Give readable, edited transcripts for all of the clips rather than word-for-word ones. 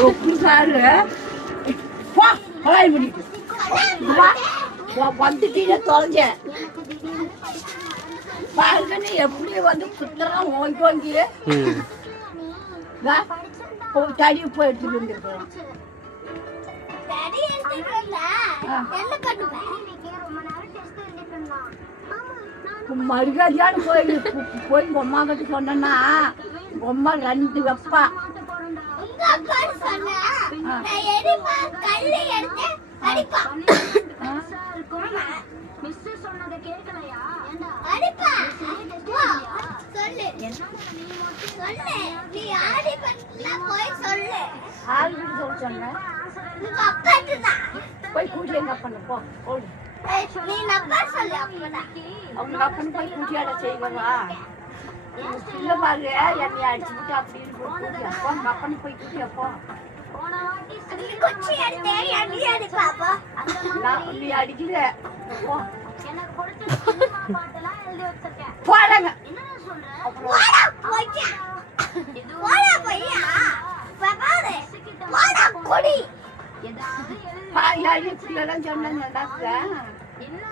எப்படி பாரு போ கலாய் பண்ணிட்டு வந்துட்டீங்க தொலைஞ்சேன் பாருங்கன்னு எப்படி வந்து குத்துறான் ஓங்கி ஓங்கி தடி போய் எடுத்துட்டு வந்துருக்கோம் மறுகாதியான போய் உங்க அம்மா கிட்ட சொன்னா உங்க அம்மா 2 வெப்பா போய் கூட்டி எங்க பண்ண போ அவங்க அப்பன்னு போய் கூட்டியாட செய்வா இல்ல பாரு என்னை அடிச்சுட்டு அப்படி இருக்கு உங்க அப்பன்னு போய் கூட்டியப்போ நீ அடிக்கல போறாங்க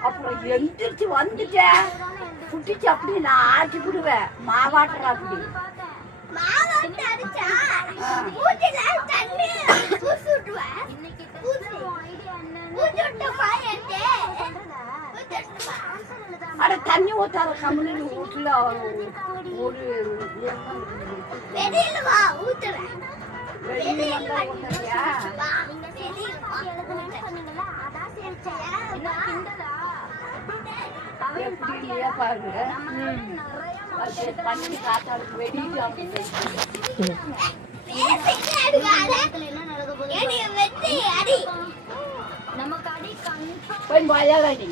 அப்புறம் எந்திரிச்சு வந்துட்டேன் குட்டிச்சு அப்படி நான் ஆட்டி விடுவேன் மாவாட்டுற அப்படி அட தண்ணி ஊத்தாத கம்முனு வீட்டுல ஒரு பாருங்க பண்ணி காத்தாளுக்கு வெடிட்டு போய் மலையாளி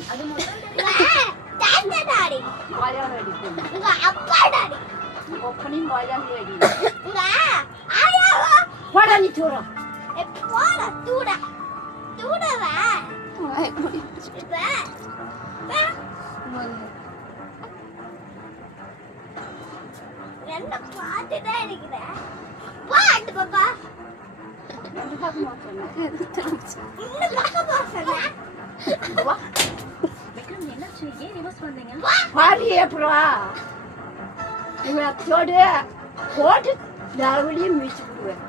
மலையாளி ஒப்பனி மலையாளி போடா நீ சூடம் போட்டு தாவடியும் மீச்சு விடுவேன்